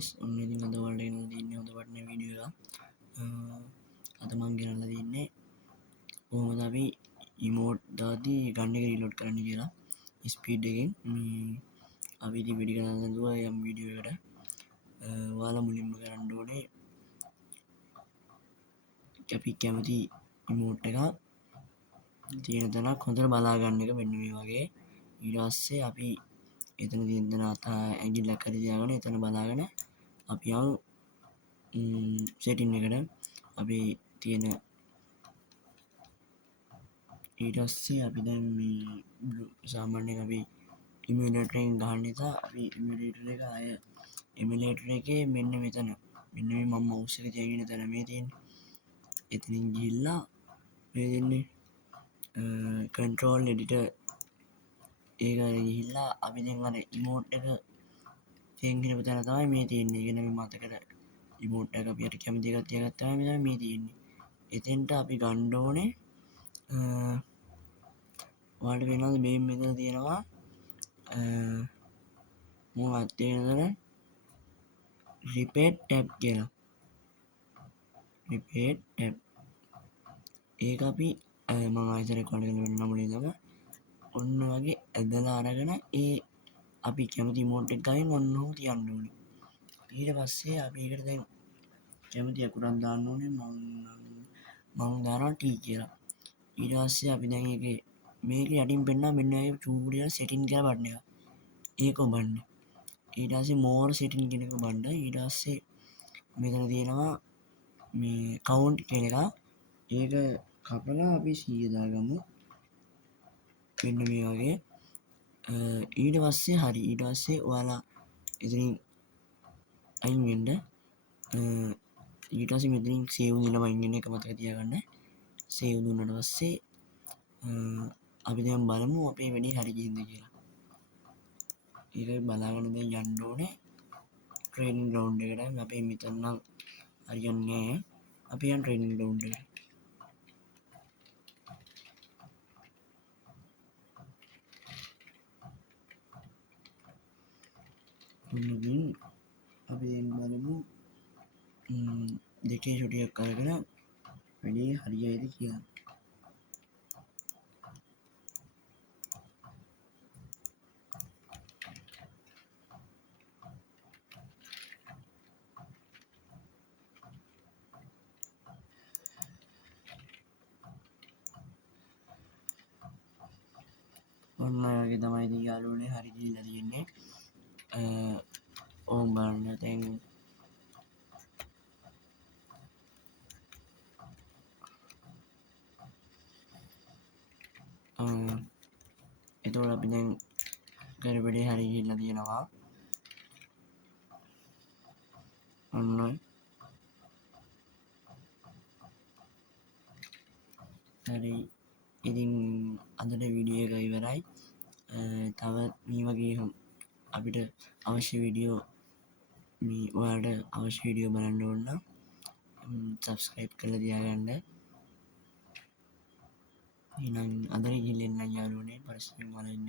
guys, ඔන්න ඉතින් අද ඔයාලට ගෙනල්ලා තින්නේ හොඳ වටිනා වීඩියෝ එකක්. අද මම ගෙනල්ලා තින්නේ කොහොමද අපි emote දාදී ගන්න එක රීලෝඩ් කරන්න කියලා ස්පීඩ් එකෙන්. අපි ඉතින් වෙඩි ගණන් නදුවා යම් වීඩියෝ එකට. ඔයාලා මුලින්ම කරන්න ඕනේ අපි කැමති emote එකක් තියෙන තැනක් හොඳට බලා ගන්න එක මෙන්න මේ වගේ. ඊට පස්සේ අපි එතන තියෙන තැන ඇඟිල්ලක් හරි තියාගෙන එතන බලාගෙන අපි යමු සෙටින් එකට. අපි තියෙන ඊට පස්සේ අපි දැන් මේ සාමාන්‍යයෙන් අපි ඉමුලේටර් එකෙන් ගහන්න නිසා අපි ඉමුලේටර් එක ආය ඉමුලේටර් එකේ මෙන්න මෙතන මෙන්න මේ මම මවුස් එක තියාගෙන තැන මේ තියෙන්නේ. එතනින් ගිහිල්ලා මේ දෙන්නේ control editor ඒකට ගිහිල්ලා අපි දැන් අර emote එක තේන් හිටපු තැන තමයි මේ තියෙන්නේ. ඉගෙන මේ මතකද emote එක අපි අර කැමති එකක් තියාගත්තාම මේ තියෙන්නේ. එතෙන්ට අපි ගන්න ඕනේ ඔයාලට වෙනවද මේ මෙතන තියෙනවා මොකක්ද තියෙනවද repeat tab කියලා. repeat tab ඒක අපි මම ආයෙත් රෙකෝඩ් කරන වෙන නම නේදම ඔන්න වගේ ඇදලා අරගෙන ඒ අපි කැමති emote එක ගයින් ඔන්න ඔහොම තියන්න ඕනේ. ඊට පස්සේ අපි ඒකට දැන් කැමති අකුරක් දාන්න ඕනේ. මම දානවා T කියලා. ඊට පස්සේ අපි දැන් ඒකේ මේක යටින් පෙන්නන මෙන්න මේ චූඩිය setting කියලා බටන් එක. ඒක ඔබන්න. ඊට පස්සේ more setting කියන එක ඔබන්න. ඊට පස්සේ මෙතන තියෙනවා මේ count කියන එක. ඒක කපලා අපි 100 දාගමු. මෙන්න මේ වගේ. ඊට පස්සේ හරි. ඊට පස්සේ ඔයාලා ඉතින් අයින් වෙන්න. ඊට පස්සේ මෙතනින් save දිනම අයින් වෙන එක මතක තියාගන්න. save දුන්නාට පස්සේ අපි දැන් බලමු අපේ වැඩේ හරි ගියද කියලා. ඒක බලාගෙන දැන් යන්න ඕනේ ට්‍රේනින් ග්‍රවුන්ඩ් එකට. අපේ මෙතන නම් හරියන්නේ නැහැ. අපි යන් ට්‍රේනින් ග්‍රවුන්ඩ් එකට. ඉතින් අපි දැන් බලමු දෙකේ ෂොටියක් අරගෙන වැඩේ හරියයිද කියලා. ඔන්න ඔය වගේ තමයි ඉතින් යාළුවනේ හරි ගිහිල්ලා තියෙන්නේ. ඕම් බලන්න දැන් එතකොට අපි දැන් කර වැඩේ හරි ගිහිල්ලා තියෙනවා. ඔන්න හරි. ඉතින් අදට වීඩියෝ එක ඉවරයි. තව මේ වගේ අපිට අවශ්‍ය වීඩියෝ මේ ඔයාලට අවශ්‍ය වීඩියෝ බලන්න ඕන නම් subscribe කරලා තියාගන්න. එහෙනම් අදට ගිහින් එන්න යාළුවනේ පරිස්සමෙන් බලන්න.